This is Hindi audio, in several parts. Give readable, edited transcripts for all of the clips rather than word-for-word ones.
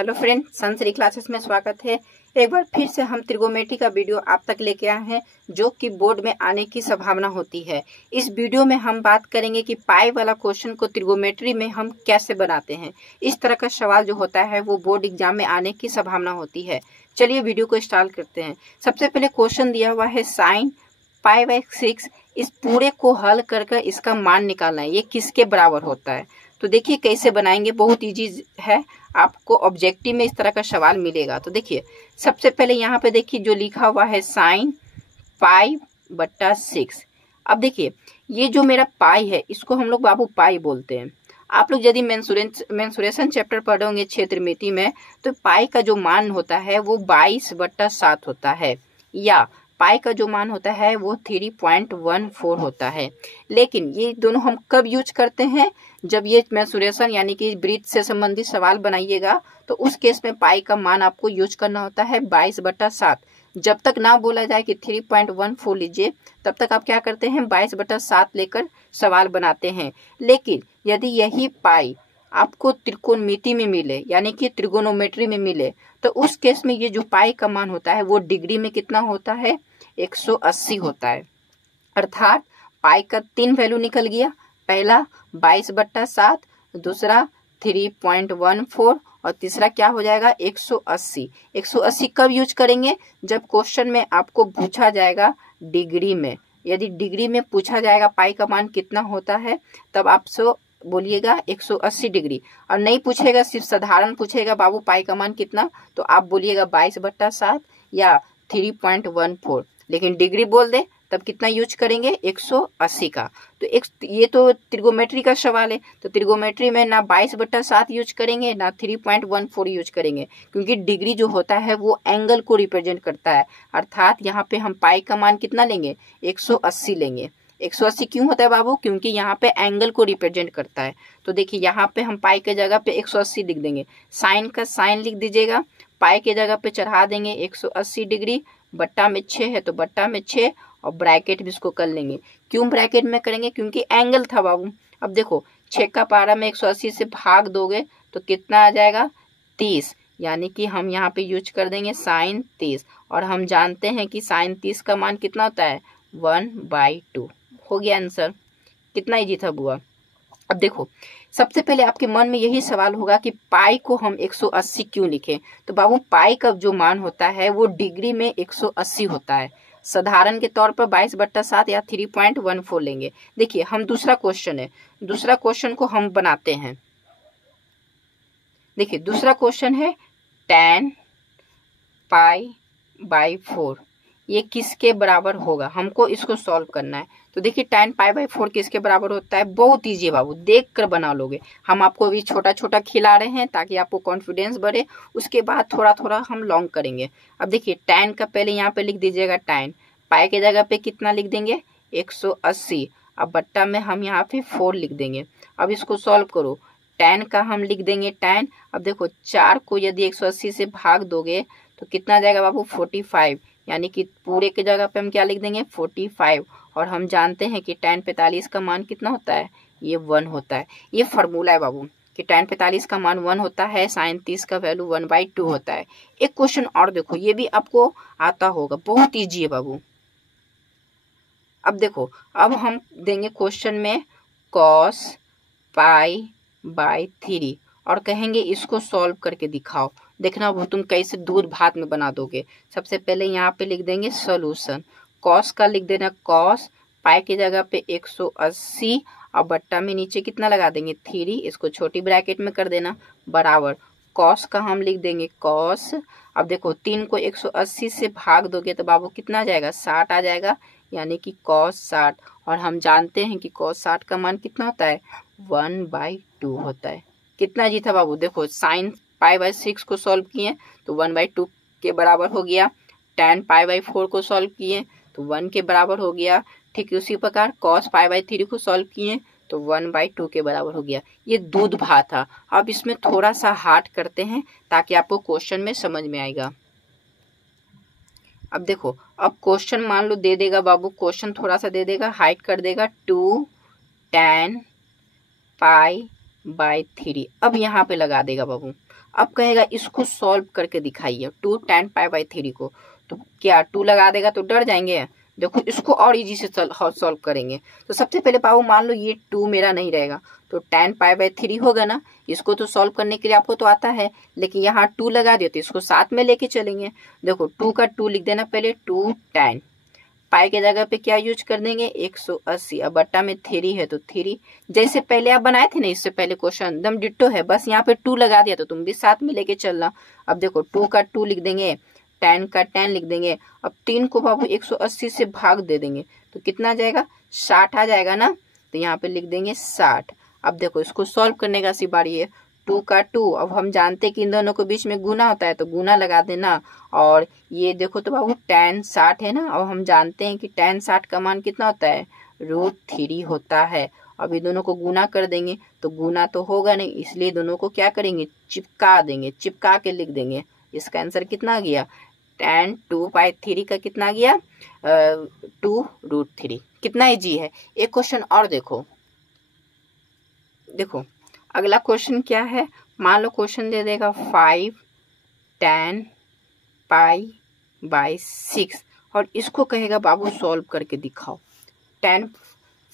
हेलो फ्रेंड, संश्री क्लासेस में स्वागत है। एक बार फिर से हम त्रिगोनोमेट्री का वीडियो आप तक लेके आए हैं जो कि बोर्ड में आने की संभावना होती है। इस वीडियो में हम बात करेंगे कि पाई वाला क्वेश्चन को त्रिगोनोमेट्री में हम कैसे बनाते हैं। इस तरह का सवाल जो होता है वो बोर्ड एग्जाम में आने की संभावना होती है। चलिए वीडियो को स्टार्ट करते हैं। सबसे पहले क्वेश्चन दिया हुआ है साइन π/6। इस पूरे को हल कर इसका मान निकालना है, ये किसके बराबर होता है। तो देखिए कैसे बनाएंगे, बहुत इजी है। आपको ऑब्जेक्टिव में इस तरह का सवाल मिलेगा। तो देखिए सबसे पहले यहाँ पे देखिए जो लिखा हुआ है साइन π/6। अब देखिए ये जो मेरा पाई है इसको हम लोग बाबू पाई बोलते हैं। आप लोग यदि मेंसुरेशन चैप्टर पढ़ोगे क्षेत्रमिति में तो पाई का जो मान होता है वो 22/7 होता है, या पाई का जो मान होता है वो 3.14 होता है। लेकिन ये दोनों हम कब यूज करते हैं, जब ये मेंसुरेशन यानी कि वृत्त से संबंधित सवाल बनाइएगा तो उस केस में पाई का मान आपको यूज करना होता है 22/7। जब तक ना बोला जाए कि 3.14 लीजिए तब तक आप क्या करते हैं 22/7 लेकर सवाल बनाते हैं। लेकिन यदि यही पाई आपको त्रिकोणमिति में मिले यानी कि त्रिगोनोमेट्री में मिले तो उस केस में ये जो पाई का मान होता है वो डिग्री में कितना होता है, 180 होता है। अर्थात पाई का 3 वैल्यू निकल गया, पहला 22/7, दूसरा 3.14 और तीसरा क्या हो जाएगा 180। 180 कब यूज करेंगे, जब क्वेश्चन में आपको पूछा जाएगा डिग्री में। यदि डिग्री में पूछा जाएगा पाई का मान कितना होता है तब आप बोलिएगा 180 डिग्री, और नहीं पूछेगा सिर्फ साधारण पूछेगा बाबू पाई का मान कितना तो आप बोलिएगा 22/7 या 3.14। लेकिन डिग्री बोल दे तब कितना यूज करेंगे 180 का। तो ये तो त्रिगोनोमेट्री का सवाल है, तो त्रिगोनोमेट्री में ना 22/7 यूज करेंगे ना 3.14 यूज करेंगे, क्योंकि डिग्री जो होता है वो एंगल को रिप्रेजेंट करता है। अर्थात यहाँ पे हम पाई का मान कितना लेंगे 180 लेंगे। 180 क्यों होता है बाबू, क्योंकि यहाँ पे एंगल को रिप्रेजेंट करता है। तो देखिए यहाँ पे हम पाई के जगह पे 180 लिख देंगे, साइन का साइन लिख दीजिएगा, पाई के जगह पे चढ़ा देंगे 180 डिग्री, बट्टा में 6 है तो बट्टा में 6 और ब्रैकेट भी इसको कर लेंगे। क्यों ब्रैकेट में करेंगे, क्योंकि एंगल था बाबू। अब देखो 6 का पारा में 180 से भाग दोगे तो कितना आ जाएगा 30, यानी कि हम यहाँ पे यूज कर देंगे साइन 30। और हम जानते हैं कि साइन 30 का मान कितना होता है 1/2। हो गया आंसर। कितना इजी था बुआ। अब देखो सबसे पहले आपके मन में यही सवाल होगा कि पाई को हम 180 क्यों लिखें। तो बाबू पाई का जो मान होता है वो डिग्री में 180 होता है। साधारण के तौर पर 22/7 या 3.14 लेंगे। देखिए हम दूसरा क्वेश्चन है, दूसरा क्वेश्चन को हम बनाते हैं। देखिए दूसरा क्वेश्चन है tan π/4, ये किसके बराबर होगा, हमको इसको सॉल्व करना है। तो देखिए tan π/4 किसके बराबर होता है, बहुत ईजी है बाबू, देख कर बना लोगे। हम आपको अभी छोटा छोटा खिला रहे हैं ताकि आपको कॉन्फिडेंस बढ़े, उसके बाद थोड़ा थोड़ा हम लॉन्ग करेंगे। अब देखिए tan का पहले यहाँ पे लिख दीजिएगा tan, पाई के जगह पे कितना लिख देंगे 180, अब बट्टा में हम यहाँ पे 4 लिख देंगे। अब इसको सॉल्व करो, tan का हम लिख देंगे tan। अब देखो 4 को यदि 180 से भाग दोगे तो कितना आ जाएगा बाबू 45, यानी कि पूरे के जगह पे हम क्या लिख देंगे 45। और हम जानते हैं कि tan 45 का मान कितना होता है, ये 1 होता है। ये फॉर्मूला है बाबू कि tan 45 का मान 1 होता है, साइन 30 का वैल्यू 1/2 होता है। एक क्वेश्चन और देखो, ये भी आपको आता होगा, बहुत ईजी है बाबू। अब देखो अब हम देंगे क्वेश्चन में cos π/3 और कहेंगे इसको सॉल्व करके दिखाओ। देखना वो तुम कैसे दूध भात में बना दोगे। सबसे पहले यहाँ पे लिख देंगे सॉल्यूशन, कॉस का लिख देना कॉस, पाई की जगह पे 180 और बट्टा में नीचे कितना लगा देंगे 3, इसको छोटी ब्रैकेट में कर देना बराबर, कॉस का हम लिख देंगे कॉस। अब देखो 3 को 180 से भाग दोगे तो बाबू कितना आ जाएगा 60 आ जाएगा, यानी कि कॉस 60। और हम जानते हैं कि कॉस 60 का मान कितना होता है 1/2 होता है। कितना जी था बाबू, देखो साइन π/6 को सॉल्व किए तो 1/2 के बराबर हो गया, tan π/4 को सॉल्व किए तो 1 के बराबर हो गया। ठीक उसी प्रकार cos π/3 को सॉल्व किए तो 1/2 के बराबर हो गया। ये दूध भात था। अब इसमें थोड़ा सा हार्ड करते हैं ताकि आपको क्वेश्चन में समझ में आएगा। अब देखो अब क्वेश्चन मान लो दे देगा बाबू, क्वेश्चन थोड़ा सा दे देगा, हाइड कर देगा 2 tan π/3। अब यहाँ पे लगा देगा बाबू। अब कहेगा इसको सॉल्व करके दिखाइए 2 tan पाई बाई 3 को। तो क्या 2 लगा देगा तो डर जाएंगे। देखो इसको और इजी से सॉल्व करेंगे। तो सबसे पहले बाबू मान लो ये 2 मेरा नहीं रहेगा तो tan पाई बाई 3 होगा ना। इसको तो सॉल्व करने के लिए आपको तो आता है, लेकिन यहाँ 2 लगा दिए तो इसको साथ में लेके चलेंगे। देखो 2 का 2 लिख देना पहले, 2 tan पाई के जगह पे क्या यूज कर देंगे 180। अब बट्टा में 3 है तो 3, जैसे पहले आप बनाए थे ना इससे पहले क्वेश्चन एकदम डिट्टो है, बस यहाँ पे 2 लगा दिया तो तुम भी साथ में लेके चलना। अब देखो 2 का 2 लिख देंगे, tan का tan लिख देंगे। अब 3 को बाबू 180 से भाग दे देंगे तो कितना आ जाएगा 60 आ जाएगा ना। तो यहाँ पे लिख देंगे 60। अब देखो इसको सॉल्व करने का सी बारी है। 2 का 2, अब हम जानते हैं कि इन दोनों के बीच में गुना होता है तो गुना लगा देना। और ये देखो तो बाबू tan 60 है ना, और हम जानते हैं कि tan 60 का मान कितना होता है √3 होता है। अब ये दोनों को गुना कर देंगे तो गुना तो होगा नहीं, इसलिए दोनों को क्या करेंगे चिपका देंगे, चिपका के लिख देंगे। इसका आंसर कितना आ गया tan 2/3 का कितना आ गया 2√3। कितना इजी है। एक क्वेश्चन और देखो अगला क्वेश्चन क्या है। मान लो क्वेश्चन दे देगा 5 tan पाई बाई 6 और इसको कहेगा बाबू सॉल्व करके दिखाओ tan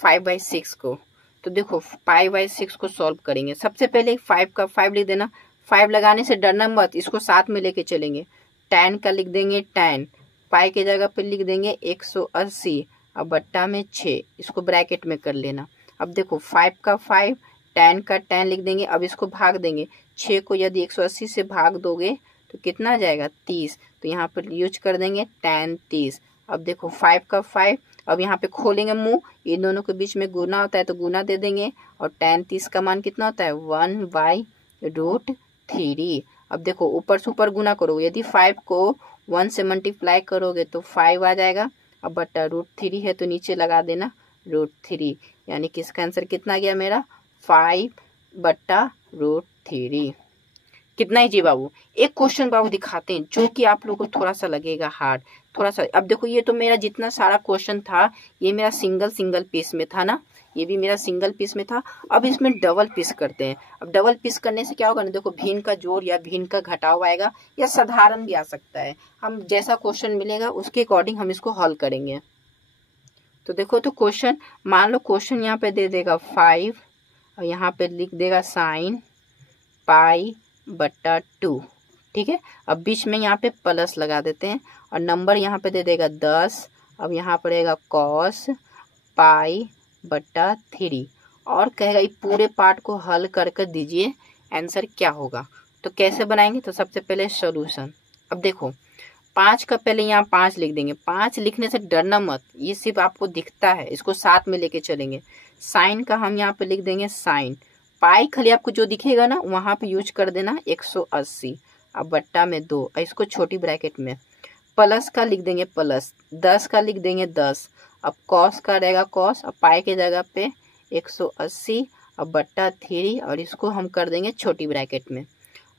5/6 को। तो देखो पाई बाई 6 को सॉल्व करेंगे। सबसे पहले 5 का 5 लिख देना, 5 लगाने से डरना मत, इसको साथ में लेके चलेंगे। tan का लिख देंगे tan, पाई के जगह पे लिख देंगे 180 अब बट्टा में 6, इसको ब्रैकेट में कर लेना। अब देखो 5 का 5 tan का tan लिख देंगे। अब इसको भाग देंगे, 6 को यदि 180 से भाग दोगे तो कितना आ जाएगा 30, तो यहाँ पर यूज कर देंगे tan 30। अब देखो 5 का 5, अब यहाँ पे खोलेंगे मुंह, इन दोनों के बीच में गुना होता है तो गुना दे देंगे। और tan 30 का मान कितना होता है 1/√3। अब देखो ऊपर से ऊपर गुना करो, यदि 5 को 1 से मल्टीप्लाई करोगे तो 5 आ जाएगा। अब बट्टा √3 है तो नीचे लगा देना √3, यानी कि इसका आंसर कितना गया मेरा 5/√3। कितना ही जी बाबू। एक क्वेश्चन बाबू दिखाते हैं जो कि आप लोगों को थोड़ा सा लगेगा हार्ड, थोड़ा सा। अब देखो ये तो मेरा जितना सारा क्वेश्चन था ये मेरा सिंगल पीस में था ना, ये भी मेरा सिंगल पीस में था। अब इसमें डबल पीस करते हैं। अब डबल पीस करने से क्या होगा ना, देखो भिन्न का जोड़ या भिन्न का घटाव आएगा या साधारण भी आ सकता है। हम जैसा क्वेश्चन मिलेगा उसके अकॉर्डिंग हम इसको हल करेंगे। तो देखो तो क्वेश्चन, मान लो क्वेश्चन यहाँ पे दे देगा 5 और यहाँ पे लिख देगा साइन π/2, ठीक है। अब बीच में यहाँ पे प्लस लगा देते हैं और नंबर यहाँ पे दे देगा 10। अब यहाँ पर रहेगा cos π/3 और कहेगा ये पूरे पार्ट को हल करके दीजिए आंसर क्या होगा। तो कैसे बनाएंगे, तो सबसे पहले सॉल्यूशन। अब देखो 5 का पहले यहाँ 5 लिख देंगे। 5 लिखने से डरना मत, ये सिर्फ आपको दिखता है, इसको साथ में लेके चलेंगे। साइन का हम यहाँ पे लिख देंगे साइन, पाई खाली आपको जो दिखेगा ना वहां पे यूज कर देना 180 अब बट्टा में 2, इसको छोटी ब्रैकेट में। प्लस का लिख देंगे प्लस, 10 का लिख देंगे 10। अब कॉस का रहेगा कॉस, अब पाई के जगह पे 180 अब बट्टा 3 और इसको हम कर देंगे छोटी ब्रैकेट में।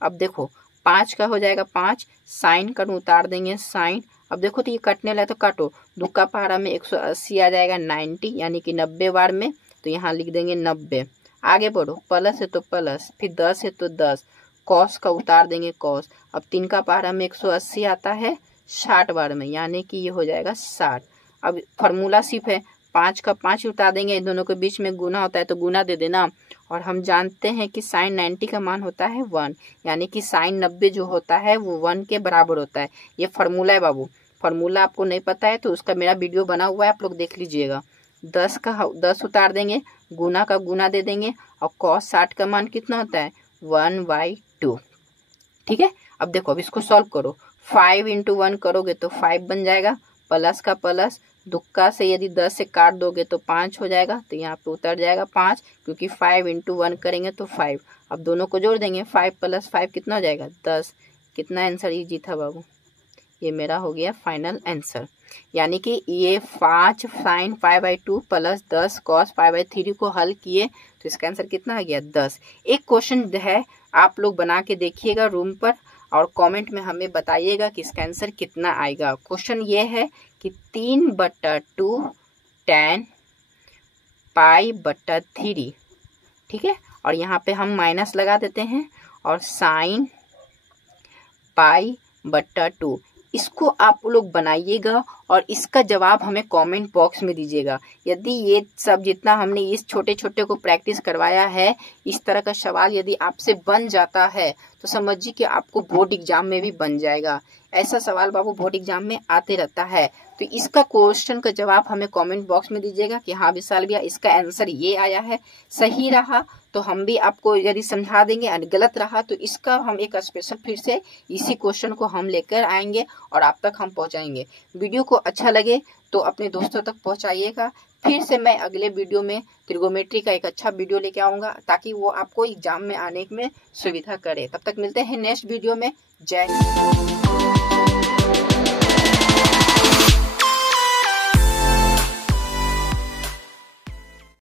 अब देखो 5 का हो जाएगा 5, साइन का उतार देंगे साइन। अब देखो तो ये कटने लगा तो काटो, दुक्का पहाड़ा में 180 आ जाएगा 90 यानी कि 90 बार में, तो यहाँ लिख देंगे 90। आगे बढ़ो, प्लस है तो प्लस, फिर 10 है तो 10, कॉस का उतार देंगे कॉस। अब 3 का पहाड़ा में 180 आता है 60 बार में, यानी कि ये हो जाएगा 60। अब फार्मूला सिर्फ है 5 का 5 उतार देंगे, इन दोनों के बीच में गुना होता है तो गुना दे देना। और हम जानते हैं कि साइन 90 का मान होता है 1, यानी कि साइन 90 जो होता है वो 1 के बराबर होता है। ये फार्मूला है बाबू, फार्मूला आपको नहीं पता है तो उसका मेरा वीडियो बना हुआ है, आप लोग देख लीजिएगा। 10 का 10 उतार देंगे, गुना का गुना दे देंगे और cos 60 का मान कितना होता है 1/2, ठीक है। अब देखो अब इसको सॉल्व करो, 5 × 1 करोगे तो 5 बन जाएगा, प्लस का प्लस, दुक्का से यदि 10 से काट दोगे तो 5 हो जाएगा, तो यहाँ पे उतर जाएगा 5, क्योंकि 5 × 1 करेंगे तो 5। अब दोनों को जोड़ देंगे, 5 + 5 कितना हो जाएगा 10। कितना आंसर इजी था बाबू, ये मेरा हो गया फाइनल आंसर। यानी कि ये 5 sin π/2 प्लस 10 cos π/3 को हल किए तो इसका आंसर कितना आ गया 10। एक क्वेश्चन है, आप लोग बना के देखिएगा रूम पर और कमेंट में हमें बताइएगा कि इसका आंसर कितना आएगा। क्वेश्चन ये है कि 3/2 tan π/3, ठीक है। और यहाँ पे हम माइनस लगा देते हैं और साइन पाई बट्टा 2। इसको आप लोग बनाइएगा और इसका जवाब हमें कमेंट बॉक्स में दीजिएगा। यदि ये सब जितना हमने इस छोटे छोटे को प्रैक्टिस करवाया है, इस तरह का सवाल यदि आपसे बन जाता है तो समझिए कि आपको बोर्ड एग्जाम में भी बन जाएगा। ऐसा सवाल बाबू बोर्ड एग्जाम में आते रहता है। तो इसका क्वेश्चन का जवाब हमें कमेंट बॉक्स में दीजिएगा कि हाँ विशाल भैया इसका आंसर ये आया है। सही रहा तो हम भी आपको यदि समझा देंगे और गलत रहा तो इसका हम एक स्पेशल फिर से इसी क्वेश्चन को हम लेकर आएंगे और आप तक हम पहुंचाएंगे। वीडियो को अच्छा लगे तो अपने दोस्तों तक पहुंचाइएगा। फिर से मैं अगले वीडियो में ट्रिगोमेट्री का एक अच्छा वीडियो लेके आऊंगा ताकि वो आपको एग्जाम में आने में सुविधा करे। तब तक मिलते हैं नेक्स्ट वीडियो में। जय हिंद।